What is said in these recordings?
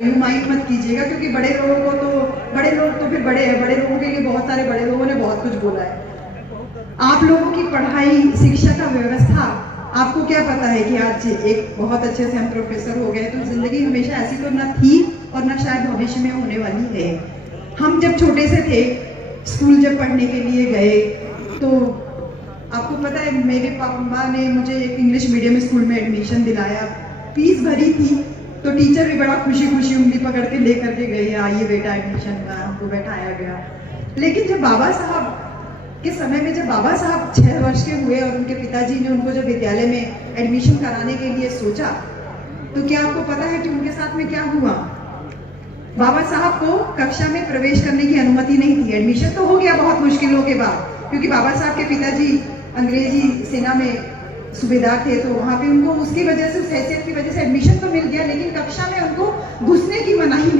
Mind मत कीजिएगा, क्योंकि बड़े लोग तो फिर बड़े हैं, बड़े लोगों के लिए बहुत सारे बड़े लोगों ने बहुत कुछ बोला है। आप लोगों की पढ़ाई, शिक्षा का व्यवस्था, आपको क्या पता है कि आज एक बहुत अच्छे से हम प्रोफेसर हो गए, तो जिंदगी हमेशा ऐसी तो ना थी और ना शायद भविष्य में होने वाली है। हम जब छोटे से थे, स्कूल जब पढ़ने के लिए गए, तो आपको पता है मेरे पापा ने मुझे एक इंग्लिश मीडियम स्कूल में एडमिशन दिलाया, फीस भरी थी, तो टीचर भी बड़ा खुशी खुशी उंगली पकड़ के लेकर के गए, आइए बेटा एडमिशन का, हमको बैठाया गया। लेकिन जब बाबा साहब के समय में, जब बाबा साहब 6 वर्ष के हुए और उनके पिताजी ने उनको जब विद्यालय में एडमिशन कराने के लिए सोचा, तो क्या आपको पता है कि उनके साथ में क्या हुआ? बाबा साहब को कक्षा में प्रवेश करने की अनुमति नहीं थी। एडमिशन तो हो गया बहुत मुश्किलों के बाद, क्योंकि बाबा साहब के पिताजी अंग्रेजी सेना में सूबेदार थे, तो वहां पे उनको उसकी वजह से, उस हैसियत की वजह से एडमिशन तो मिल गया, लेकिन कक्षा में उनको घुसने की मनाही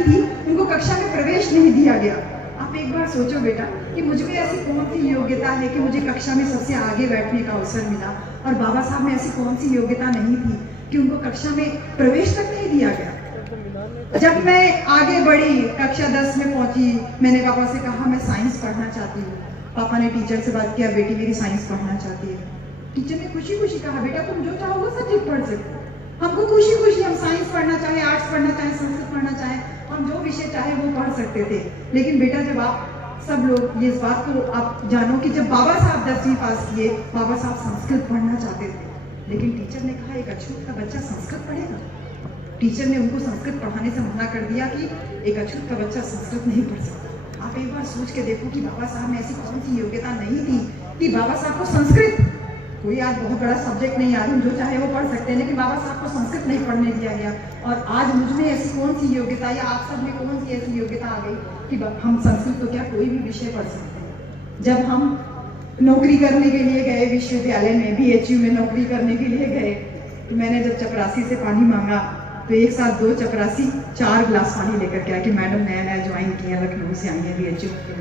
थी, उनको कक्षा में प्रवेश नहीं दिया गया। आप एक बार सोचो बेटा कि मुझ में ऐसी कौन सी योग्यता है कि मुझे कक्षा में सबसे आगे बैठने का अवसर मिला, और बाबा साहब में ऐसी कौन सी योग्यता नहीं थी कि उनको कक्षा में प्रवेश तक नहीं दिया गया। जब मैं आगे बढ़ी, कक्षा 10 में पहुंची, मैंने पापा से कहा मैं साइंस पढ़ना चाहती हूँ। पापा ने टीचर से बात किया, बेटी मेरी साइंस पढ़ना चाहती है। टीचर ने खुशी खुशी कहा, बेटा तुम जो चाहोगे सब्जेक्ट पढ़ सकते हो। हमको खुशी खुशी, हम साइंस पढ़ना चाहे, आर्ट्स पढ़ना चाहे, संस्कृत पढ़ना चाहे, हम जो विषय चाहे वो पढ़ सकते थे। लेकिन बेटा जब आप सब लोग ये इस बात को आप जानो कि जब बाबा साहब 10वीं पास किए, बाबा साहब संस्कृत पढ़ना चाहते थे, लेकिन टीचर ने कहा एक अछूत का बच्चा संस्कृत पढ़ेगा। टीचर ने उनको संस्कृत पढ़ाने से मना कर दिया कि एक अछूत का बच्चा संस्कृत नहीं पढ़ सकता। आप एक बार सोच के देखो कि बाबा साहब में ऐसी कौन सी योग्यता नहीं थी कि बाबा साहब को संस्कृत, कोई आज बहुत बड़ा सब्जेक्ट नहीं, आज हम जो चाहे वो पढ़ सकते हैं, लेकिन बाबा साहब को संस्कृत नहीं पढ़ने दिया गया। और आज मुझ में ऐसी कौन सी योग्यता, या आप सब में कौन सी ऐसी योग्यता आ गई कि हम संस्कृत तो क्या कोई भी विषय पढ़ सकते हैं। जब हम नौकरी करने के लिए गए विश्वविद्यालय में, BHU में नौकरी करने के लिए गए, तो मैंने जब चपरासी से पानी मांगा, तो एक साथ 2 चपरासी 4 गिलास पानी लेकर के आया कि मैडम नया नया ज्वाइन किया, लखनऊ से आई है BHU के।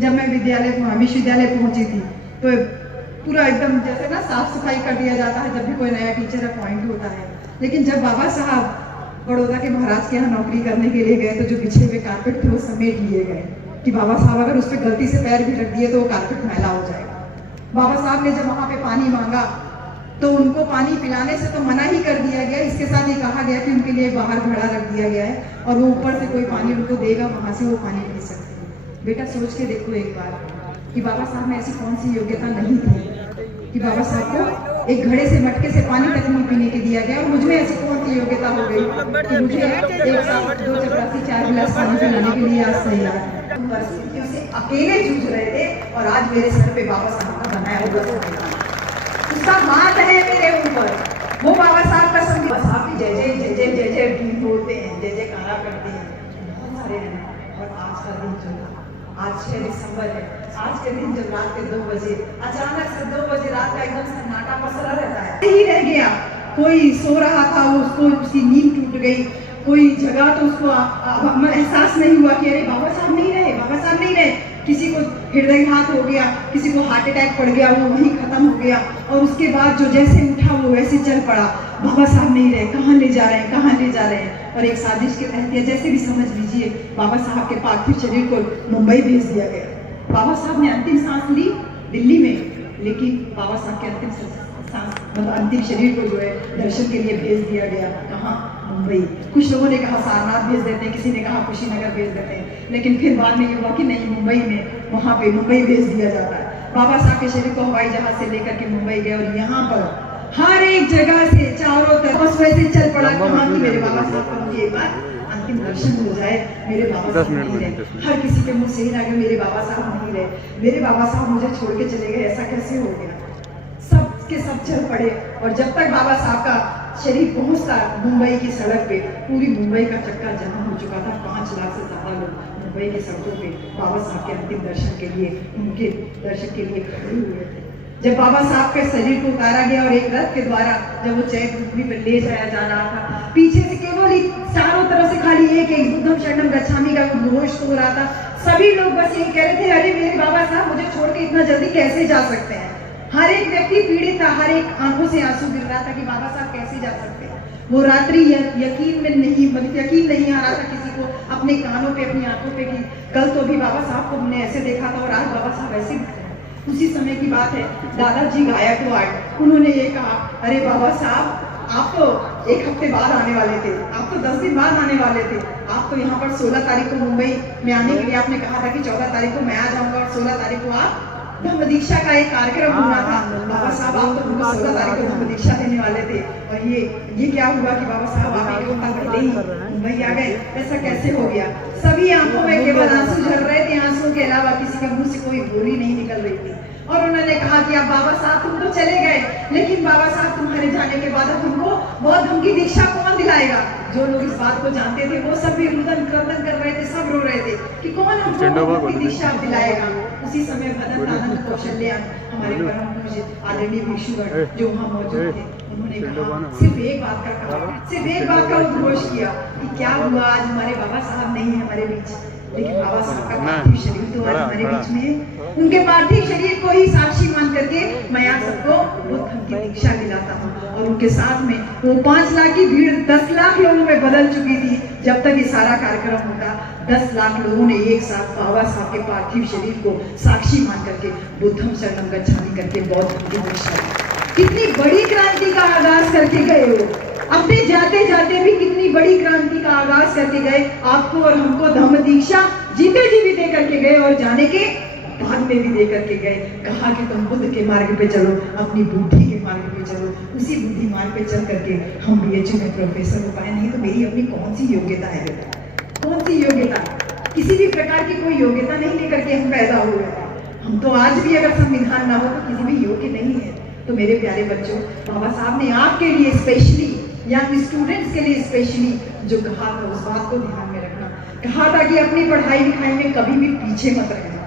जब मैं विश्वविद्यालय पहुंची थी, तो पूरा एकदम जैसे ना साफ सफाई कर दिया जाता है जब भी कोई नया टीचर अपॉइंट होता है। लेकिन जब बाबा साहब बड़ौदा के महाराज के यहाँ नौकरी करने के लिए गए, तो जो बिछे हुए कारपेट थे वो समेट लिए गए कि बाबा साहब अगर उस पर गलती से पैर भी रख दिए तो वो कारपेट मैला हो जाएगा। बाबा साहब ने जब वहां पे पानी मांगा, तो उनको पानी पिलाने से तो मना ही कर दिया गया। इसके साथ ही कहा गया कि उनके लिए बाहर घड़ा रख दिया गया है, और वो ऊपर से कोई पानी उनको देगा, वहां से वो पानी पी सकते हैं। बेटा सोच के देखो एक बार कि बाबा साहब में ऐसी कौन सी योग्यता नहीं थी कि बाबा साहब को एक घड़े से, मटके से पानी तक नहीं पीने के दिया गया। और मुझ में ऐसी कौन सी योग्यता हो गई कि मुझे एक साथ 2 चपरासी 4 गिलास पानी पिलाने के लिए आज तैयार है। परिस्थितियों से अकेले जूझ रहे थे, और आज मेरे सर पे बाबा साहब का बनाया हुआ उसका हाथ है मेरे ऊपर। वो बाबा साहब का संग, बाबा साहब की जय जय जय जय जय जय गीत बोलते हैं, जय जयकारा करते हैं, बहुत सारे हैं। और आज का दिन जो, आज 6 दिसंबर है, आज के दिन जब रात के 2 बजे अचानक से 2 बजे रात का एकदम सन्नाटा पसरा रहता है, ही रह गया। कोई सो रहा था, उसको उसकी नींद टूट गई, कोई जगह तो उसको एहसास नहीं हुआ कि अरे बाबा साहब नहीं रहे, बाबा साहब नहीं रहे। किसी को हृदयघात हो गया, किसी को हार्ट अटैक पड़ गया, वो वहीं खत्म हो गया। और उसके बाद जो जैसे उठा वो वैसे चल पड़ा, बाबा साहब नहीं रहे, कहाँ ले जा रहे हैं, कहाँ ले जा रहे हैं। और एक साजिश के तहत, या जैसे भी समझ लीजिए, बाबा साहब के पार्थिव शरीर को मुंबई भेज दिया गया। बाबा साहब ने अंतिम सांस ली दिल्ली में, लेकिन बाबा साहब के अंतिम सांस, मतलब अंतिम शरीर को जो है दर्शन के लिए भेज दिया गया, कहाँ? मुंबई। कुछ लोगों ने कहा सारनाथ भेज देते हैं, किसी ने कहा कुशीनगर भेज देते हैं, लेकिन फिर बाद में ये हुआ कि नहीं, मुंबई में, वहाँ पे मुंबई भेज दिया जाता है। बाबा साहब के शरीर को हवाई जहाज से लेकर के मुंबई गए, और यहाँ पर हर एक जगह से चारों तरफ वैसे चल पड़ा कहाँ की मेरे बाबा साहब का मुझे एक बार अंतिम दर्शन हो जाए। मेरे बाबा साहब नहीं रहे, हर किसी के मुंह से ही ना कि मेरे बाबा साहब नहीं रहे, मेरे बाबा साहब मुझे छोड़ के चले गए, ऐसा कैसे हो गया। सब के सब चल पड़े, और जब तक बाबा साहब का शरीर पहुंचता मुंबई की सड़क पे, पूरी मुंबई का चक्का जाम हो चुका था। 5 लाख से ज्यादा लोग मुंबई की सड़कों पे बाबा साहब के अंतिम दर्शन के लिए, उनके दर्शन के लिए खड़े हुए थे। जब बाबा साहब के शरीर को उतारा गया और एक रथ के द्वारा जब वो चैत पृथ्वी पर ले जाया जा रहा था, पीछे से केवल चारों तरफ से खाली एक बुद्धम शरणम गच्छामि का घोष हो रहा था। सभी लोग बस यही कह रहे थे, अरे मेरे बाबा साहब मुझे छोड़ के इतना जल्दी कैसे जा सकते हैं। हर एक व्यक्ति पीड़ित था, हर एक आंखों से आंसू गिर रहा था कि बाबा साहब कैसे जा सकते हैं। वो रात्रि यकीन नहीं आ रहा था किसी को, अपने कानों पे अपनी आंखों पे कि कल तो भी बाबा साहब को हमने ऐसे देखा था और आज बाबा साहब ऐसे दिख रहे हैं। उसी समय की बात है, दादाजी गायकवाड़, उन्होंने ये कहा, अरे बाबा साहब आप तो एक हफ्ते बाद आने वाले थे, आप तो 10 दिन बाद आने वाले थे, आप तो यहाँ पर 16 तारीख को मुंबई में आने के लिए आपने कहा था कि 14 तारीख को मैं आ जाऊंगा और 16 तारीख को आप धम्म दीक्षा का एक कार्यक्रम होना था। बाबा साहब आप तो हमको 16 तारीख को धम्म दीक्षा देने वाले थे और ये क्या हुआ कि बाबा साहब आप एक हफ्ता पहले ही मुंबई आ गए, ऐसा कैसे हो गया? सभी आंखों में केवल आंसू झर रहे थे, आंसुओं के अलावा किसी के मुंह से कोई बोली नहीं निकल रही थी। और उन्होंने कहा कि अब बाबा साहब तुम तो चले गए, लेकिन बाबा साहब तुम्हारे जाने के बाद अब हमको बहुत धम्म की दीक्षा कौन दिलाएगा? जो लोग इस बात को जानते थे वो सब भी रुदन क्रदन कर रहे थे, सब रो रहे थे कि कौन हमको धम्म की दीक्षा दिलाएगा। उसी समय भदंत आनंद कौशल्या हमारे परम पूज्य आदरणीय भिक्षुगण जो वहाँ मौजूद थे, उन्होंने कहा सिर्फ एक बात का उद्घोष किया कि क्या हुआ, आज हमारे बाबा साहब नहीं है हमारे बीच, लेकिन बाबा साहब का पार्थिव शरीर तो आज हमारे बीच में है। उनके पार्थिव शरीर को ही साक्षी मान करके मैं आप सबको बुद्ध की दीक्षा दिलाता हूँ। और उनके साथ में वो 5 लाख की भीड़ 10 लाख लोगों में बदल चुकी थी। जब तक ये सारा कार्यक्रम होता 10 लाख लोगों ने एक साथ बाबा साहब के पार्थिव शरीर को साक्षी मान करके बुद्धम शरणम गच्छामि करके बौद्ध की दीक्षा दी। कितनी बड़ी क्रांति का आगाज करके गए हो, अपने जाते जाते भी कितनी बड़ी क्रांति का आगाज करके गए। आपको और हमको धम्म दीक्षा जीते जी भी दे करके गए और जाने के बाद में भी दे करके गए। कहा कि तुम बुद्ध के मार्ग पे चलो, अपनी बुद्धि के मार्ग पे चलो। उसी बुद्धि मार्ग पे चल करके हम BHU में प्रोफेसर हो पाए। नहीं तो मेरी अपनी कौन सी योग्यता है बेटा, कौन सी योग्यता? किसी भी प्रकार की कोई योग्यता नहीं लेकर के हम पैदा हुए हैं। हम तो आज भी अगर संविधान ना हो तो किसी भी योग्य नहीं है। तो मेरे प्यारे बच्चों, बाबा साहब ने आपके लिए स्पेशली या स्टूडेंट्स के लिए स्पेशली जो कहा था उस बात को ध्यान में रखना। कहा था कि अपनी पढ़ाई लिखाई में कभी भी पीछे मत रहना।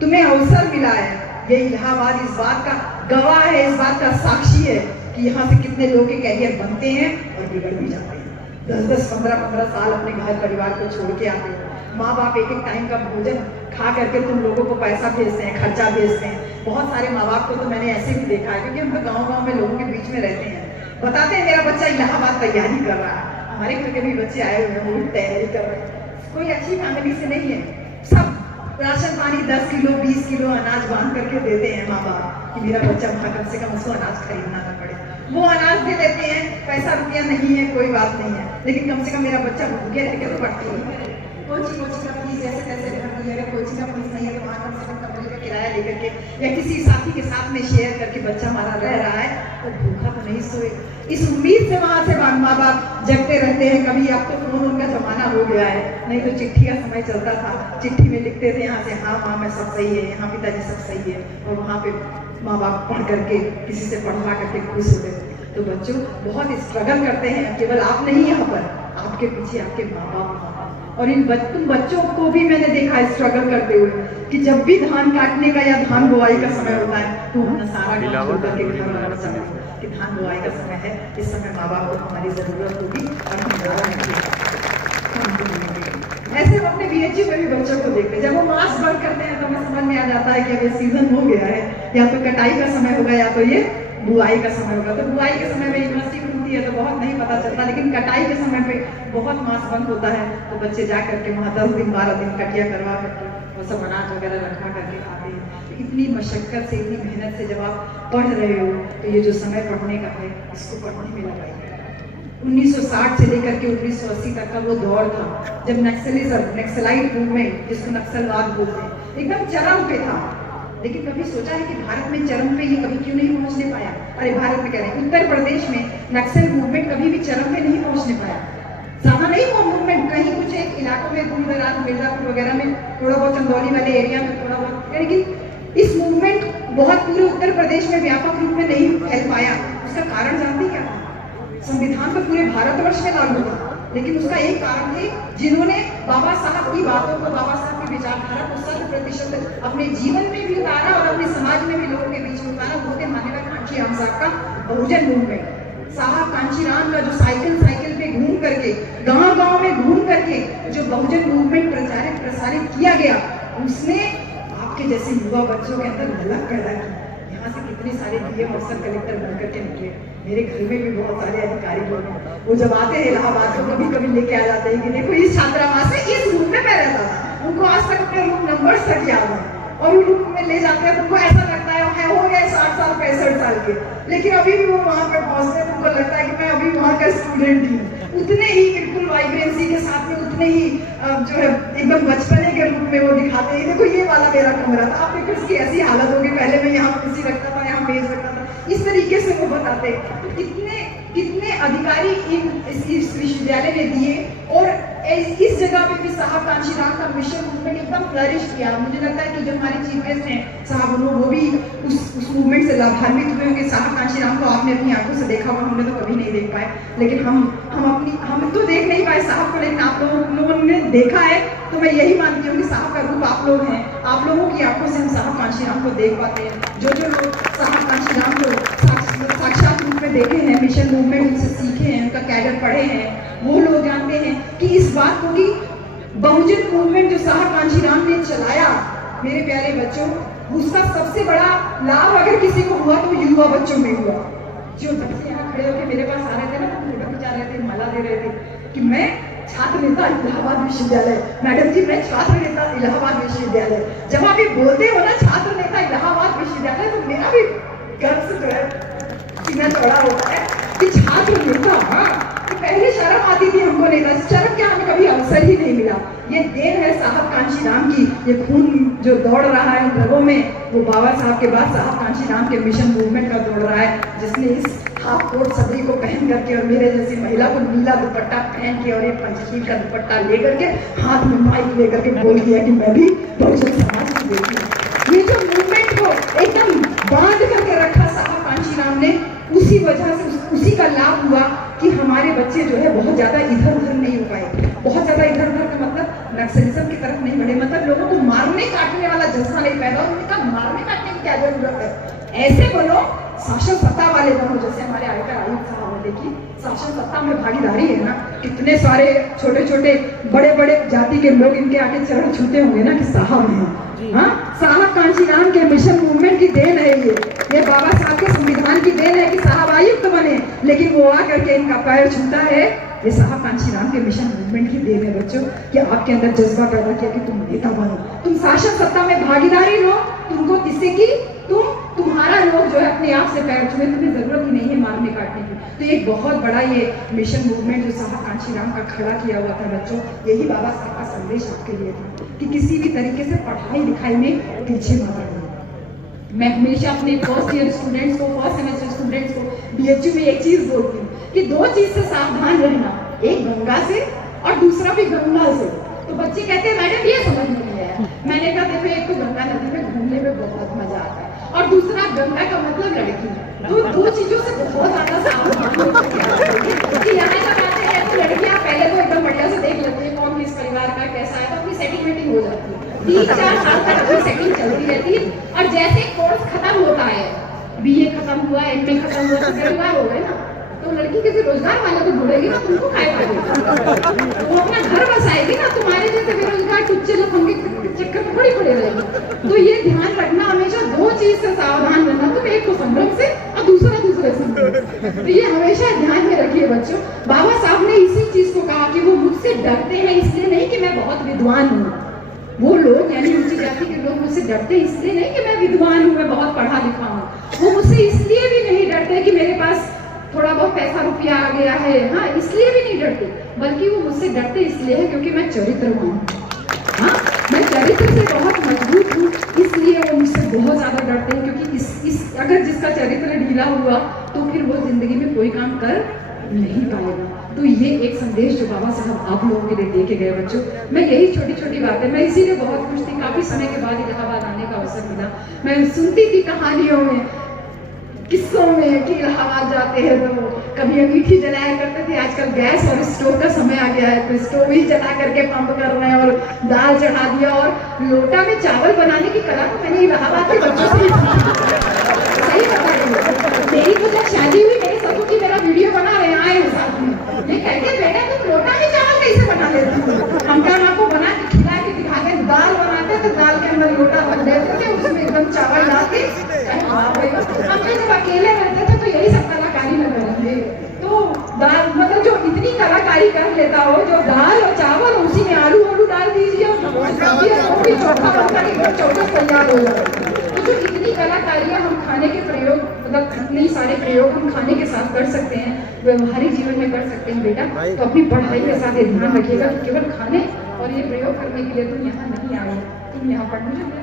तुम्हें अवसर मिला है, ये इलाहाबाद इस बात का गवाह है, इस बात का साक्षी है कि यहाँ से कितने लोग के कैरियर बनते हैं और बिगड़ भी जाते हैं। 10-10, 15-15 साल अपने घर परिवार को छोड़ के आते हो। माँ बाप एक टाइम का भोजन खा करके तुम लोगों को पैसा भेजते हैं, खर्चा भेजते हैं। बहुत सारे माँ बाप को तो मैंने ऐसे भी देखा है, क्योंकि हम तो गाँव में लोगों के बीच में रहते हैं। बताते हैं मेरा बच्चा इलाहाबाद तैयारी कर रहा है, हमारे घर के भी बच्चे आए हुए हैं, वो भी तैयारी कर रहे हैं। कोई अच्छी फैमिली से नहीं है, सब राशन पानी 10 किलो 20 किलो अनाज बांध करके देते हैं माँ बाप कि मेरा बच्चा वहाँ कम से कम उसको अनाज खरीदना ना पड़े। वो अनाज दे देते हैं, पैसा रुपया नहीं है कोई बात नहीं है, लेकिन कम से कम मेरा बच्चा भूखे रह के तो पढ़ती है। कोचिंग का फीस जैसे तैसे भरती है, अगर कोचिंग का फीस नहीं है तो वहाँ कम से कम कमरे का किराया लेकर के या किसी साथी के साथ में शेयर करके बच्चा हमारा रह रहा है तो भूखा तो नहीं सोए। इस उम्मीद से वहाँ से माँ बाप जगते रहते हैं। कभी अब तो फोन का जमाना हो गया है, नहीं तो चिट्ठी का समय चलता था, चिट्ठी में लिखते थे यहाँ से, हाँ माँ मैं सब सही है, यहाँ पिताजी सब सही है, और वहाँ पे माँ बाप पढ़ करके किसी से पढ़वा करके खुश होते थे। तो बच्चों बहुत स्ट्रगल करते हैं, केवल आप नहीं, यहाँ पर आपके पीछे आपके माँ बाप। और इन तुम बच्चों को भी मैंने देखा स्ट्रगल करते हुए कि जब भी धान काटने का या धान बुआई का समय होता है तो हम सारा काम छोड़ करके घर वाला समय कि धान बुआई का समय है, इस समय माँ बाप को हमारी जरूरत होगी और हम ज़्यादा नहीं। ऐसे हम अपने BHU में भी बच्चों को देखते हैं, जब वो मास्क बंद करते हैं तो हमें समझ में आ जाता है कि अब ये सीजन हो गया है, या तो कटाई का समय होगा या तो ये बुआई का समय होगा। तो बुआई के समय में यूनिवर्सिटी खुलती है तो बहुत नहीं पता चलता, लेकिन कटाई के समय पे बहुत मास्क बंद होता है तो बच्चे जा करके वहाँ 10 दिन 12 दिन कटिया करवा करके वो सब अनाज वगैरह रखा करके खाते हैं। तो इतनी मशक्कत से, इतनी मेहनत से जब आप पढ़ रहे हो तो ये जो समय पढ़ने का है इसको पढ़ने में लगाइए। 1960 से लेकर के 1980 तक का वो दौर था जब नक्सलाइट मूवमेंट, जिसको नक्सलवाद बोलते हैं, एकदम चरम पे था। लेकिन कभी सोचा है कि भारत में चरम पे ये कभी क्यों नहीं पहुंचने पाया? अरे भारत में कह रहे हैं, उत्तर प्रदेश में नक्सल मूवमेंट कभी भी चरम पे नहीं पहुंचने पाया। ज्यादा नहीं वो मूवमेंट, कहीं कुछ एक इलाकों में दूर दराज मिर्जापुर वगैरह में थोड़ा बहुत, चंदौली वाले एरिया में थोड़ा बहुत, लेकिन इस मूवमेंट बहुत पूरे उत्तर प्रदेश में व्यापक रूप में नहीं फैल पाया। उसका कारण जानती क्या था? संविधान तो पूरे भारतवर्ष में लागू था, लेकिन उसका एक कारण थे जिन्होंने बाबा साहब की बातों को, बाबा साहब की विचारधारा को 100% अपने जीवन में भी उतारा और अपने समाज में भी लोगों के बीच में उतारा। वो थे माननीय कांची राम साहब का बहुजन मूवमेंट। साहब कांचीराम का जो साइकिल पे घूम करके, गांव में घूम करके जो बहुजन मूवमेंट प्रसारित किया गया, उसने आपके जैसे युवा बच्चों के अंदर ललक पैदा की। यहाँ से कितने सारे डीएम अफसर कलेक्टर बनकर के निकले। मेरे घर में भी बहुत सारे अधिकारी लोग हैं, वो जब आते हैं इलाहाबाद तो कभी कभी लेके आ जाते हैं कि देखो इस छात्रावास से इस रूम में मैं रहता था। उनको आज तक अपने रूम नंबर तक याद है और उन रूम में ले जाते हैं। उनको ऐसा लगता है हो गए 60 साल 65 साल के, लेकिन अभी भी वो वहाँ पे पहुँचते हैं, उनको लगता है कि मैं अभी वहाँ का स्टूडेंट ही हूँ। उतने ही बिल्कुल वाइब्रेंसी के साथ में, उतने ही जो है एकदम बचपने के रूप में वो दिखाते हैं। देखो ये वाला मेरा कमरा था, आप देखो इसकी ऐसी हालत होगी, पहले मैं यहाँ कुर्सी रखता था, यहाँ मेज रखता था, इस तरीके से वो बताते हैं। तो कितने अधिकारी इस विश्वविद्यालय ने दिए और इस जगह पे भी साहब कांशीराम का मिशन मूवमेंट एकदम फ्लरिश किया। मुझे लगता है कि जो हमारे चीफ गेस्ट हैं साहब, वो भी उस मूवमेंट से लाभान्वित हुए होंगे। साहब कांशीराम को आपने अपनी आंखों से देखा हुआ, हमने तो कभी नहीं देख पाए, लेकिन हम तो देख नहीं पाए साहब को, लेकिन आप लोगों ने देखा है। तो मैं यही मानती हूँ कि साहब का रूप आप लोग हैं, आप लोगों की आंखों से हम साहब कांशीराम को देख पाते हैं। जो लोग साहब कांशीराम को साक्षात रूप में देखे हैं, मिशन मूवमेंट उनसे सीखे हैं, उनका कैडर पढ़े हैं, वो लोग जानते हैं कि इस बात को कि बहुजन मूवमेंट जो साहब कांशीराम ने चलाया, मेरे प्यारे बच्चों, उसका सबसे बड़ा लाभ अगर किसी को हुआ तो युवा बच्चों में हुआ। जो बच्चे यहाँ खड़े होकर मेरे पास आ रहे थे ना, फोटो खिंचा रहे थे, माला दे रहे थे कि मैं छात्र नेता इलाहाबाद विश्वविद्यालय, मैडम जी मैं छात्र नेता इलाहाबाद विश्वविद्यालय। जब आप ये बोलते हो ना छात्र नेता इलाहाबाद विश्वविद्यालय, तो मेरा भी गर्व से जो है सीना चौड़ा होता है कि छात्र नेता। हाँ, तो पहले शर्म आती थी हमको, नेता शर्म क्या, हमें कभी अवसर ही नहीं मिला। ये देन है साहब कांशीराम की, ये खून जो दौड़ रहा है रगों में, वो बाबा साहब के बाद साहब कांशीराम के मिशन मूवमेंट का दौड़ रहा है, जिसने इस हाफ कोट सदरी को पहन करके और मेरे जैसी महिला को नीला दुपट्टा पहन के और एक पंचशील का दुपट्टा लेकर के हाथ में माइक लेकर के बोल दिया कि मैं भी बहुजन समाज की बेटी हूँ। ये जो मूवमेंट को एकदम बांध करके रखा साहब कांशीराम ने, उसी वजह से उसी का लाभ हुआ कि हमारे बच्चे जो है बहुत ज्यादा इधर उधर नहीं हो पाए। बहुत ज्यादा इधर उधर का मतलब नक्सलिज्म की तरफ नहीं बढ़े, मतलब लोगों को मारने काटने वाला जज्बा नहीं पैदा। उन्होंने कहा मारने काटने की क्या जरूरत है, ऐसे बनो शासन सत्ता वाले बनो, जैसे हमारे आयकर आयुक्त साहब ने देखी शासन सत्ता में भागीदारी है ना, कितने सारे छोटे छोटे बड़े बड़े जाति के लोग इनके आगे चरण छूते होंगे ना कि साहब हैं। हाँ, साहब कांशीराम के मिशन मूवमेंट की देन है ये बाबा साहब के संविधान की देन है कि साहब आयुक्त बने, लेकिन वो आकर के इनका पैर छूता है। ये साहब कांशीराम के मिशन मूवमेंट की देन है बच्चों, कि आपके अंदर जज्बा पैदा किया कि तुम नेता बनो, तुम शासन सत्ता में भागीदारी लो, तुमको किसी की तुम्हारा लोग जो है अपने आप से पैर छुए, तुम्हें जरूरत ही नहीं है मारने काटने की। तो एक बहुत बड़ा ये मिशन मूवमेंट जो साहब कांशीराम का खड़ा किया हुआ था बच्चों, यही बाबा साहब का संदेश आपके लिए था कि किसी भी तरीके से पढ़ाई लिखाई में पीछे मत रहना। मैं हमेशा अपने फर्स्ट ईयर स्टूडेंट्स को, फर्स्ट सेमेस्टर स्टूडेंट्स को बीएचयू में एक चीज बोलती हूँ कि दो चीज से सावधान रहना, एक गंगा से और दूसरा भी गंगा से। तो बच्चे कहते हैं मैडम ये समझ में नहीं आया। मैंने कहा देखो, एक तो गंगा नदी में घूमने में बहुत मजा आता है और दूसरा गंगा का मतलब लड़की। तो दो चीजों से बहुत ज्यादा सावधान होना चाहिए। यहाँ जब आते हैं तो लड़कियां पहले तो एकदम बढ़िया से देख लेती है कौन किस परिवार का कैसा है, तो अपनी सेटिंग वेटिंग हो जाती है। 3-4 साल तक अपनी सेटिंग चलती रहती है, और जैसे कोर्स खत्म होता है, बीए खत्म हुआ, एमए खत्म हुआ, तो बेरोजगार हो गए ना, तो लड़की किसी रोजगार वाले को ढूंढेगी ना, तुमको खाए पाएगी, वो अपना घर बसाएगी ना, तुम्हारे जैसे बेरोजगार टुच्चे लफंगे चक्कर में थोड़ी पड़े रहेगी। तो ये ध्यान रखना हमेशा, दो चीज से सावधान रहना, तुम एक को संभ्रम से और दूसरे से। तो ये हमेशा ध्यान में रखिए बच्चों। बाबा साहब ने इसी चीज को कहा कि वो मुझसे डरते हैं इसलिए नहीं कि मैं बहुत विद्वान हूँ, वो लोग यानी ऊंची जाति के लोग मुझसे डरते इसलिए नहीं कि मैं विद्वान हूँ, मैं बहुत पढ़ा लिखा हूँ, वो मुझसे इसलिए भी नहीं डरते कि मेरे पास थोड़ा बहुत पैसा रुपया आ गया है, हाँ इसलिए भी नहीं डरते, बल्कि वो मुझसे डरते इसलिए है क्योंकि मैं चरित्रवान हूँ। हाँ, मैं चरित्र से बहुत मजबूत हूँ, इसलिए वो मुझसे बहुत ज्यादा डरते हैं, क्योंकि इस अगर जिसका चरित्र ढीला हुआ तो फिर वो जिंदगी में कोई काम कर नहीं पाएगा। तो ये एक संदेश जो बाबा साहब आप लोगों के लिए दे के गए बच्चों। मैं यही छोटी छोटी बातें, मैं इसीलिए बहुत खुश थी, काफी समय के बाद इलाहाबाद आने का अवसर मिला। मैं सुनती थी कहानियों में, किस्सों में कि इलाहाबाद जाते हैं तो कभी अंगीठी जलाया करते थे, आजकल गैस और स्टोव का समय आ गया है तो स्टोव ही जला करके पंप कर रहे हैं और दाल चढ़ा दिया, और लोटा में चावल बनाने की कला तो मैंने इलाहाबाद के बच्चों से सही बता रही हूँ। मेरी तो जब शादी हुई मेरे ससुर की मेरा वीडियो बना रहे आए हैं साथ में, ये कहते बेटा तुम लोटा में चावल कैसे बना लेती हो, हम माँ को बना के खिला के दिखाते, दाल बनाते तो दाल के अंदर लोटा भर देते थे, उसमें एकदम चावल डाल के कर लेता हो, जो दाल और चावल उसी में आलू वालू डाल दीजिए और सब्जी और रोटी चोखा बनकर एकदम चौकस तैयार हो जाए। तो जो इतनी कलाकारियाँ हम खाने के प्रयोग, मतलब इतने सारे प्रयोग हम खाने के साथ कर सकते हैं, व्यवहारिक जीवन में कर सकते हैं बेटा, तो अपनी पढ़ाई के साथ ये ध्यान रखिएगा कि केवल खाने और ये प्रयोग करने के लिए तुम यहाँ नहीं आए, तुम यहाँ पढ़ने चले।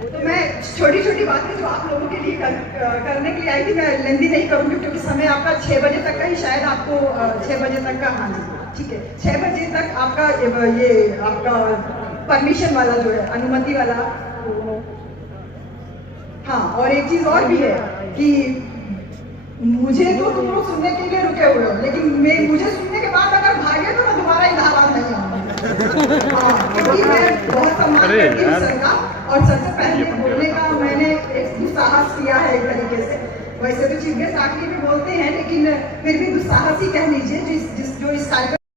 तो मैं छोटी छोटी बातें जो आप लोगों के लिए करने के लिए आई थी, मैं लेंदी नहीं करूँगी क्योंकि समय आपका 6 बजे तक का ही, शायद आपको 6 बजे तक का, हाँ ठीक है, 6 बजे तक आपका ये आपका परमिशन वाला जो है, अनुमति वाला। हाँ, और एक चीज और भी है कि मुझे तो तुम लोग सुनने के लिए रुके हुए हो, लेकिन मुझे सुनने के बाद अगर भागे तो मैं दोबारा इलाहाबाद नहीं आऊँगी। हाँ, क्योंकि मैं बहुत सम्मान करती हूँ सर का, और सबसे पहले बोलने का मैंने एक दुस्साहस किया है एक तरीके से। वैसे तो चीफ गेस्ट आखिरी में बोलते हैं, लेकिन फिर भी दुस्साहस ही कह लीजिए,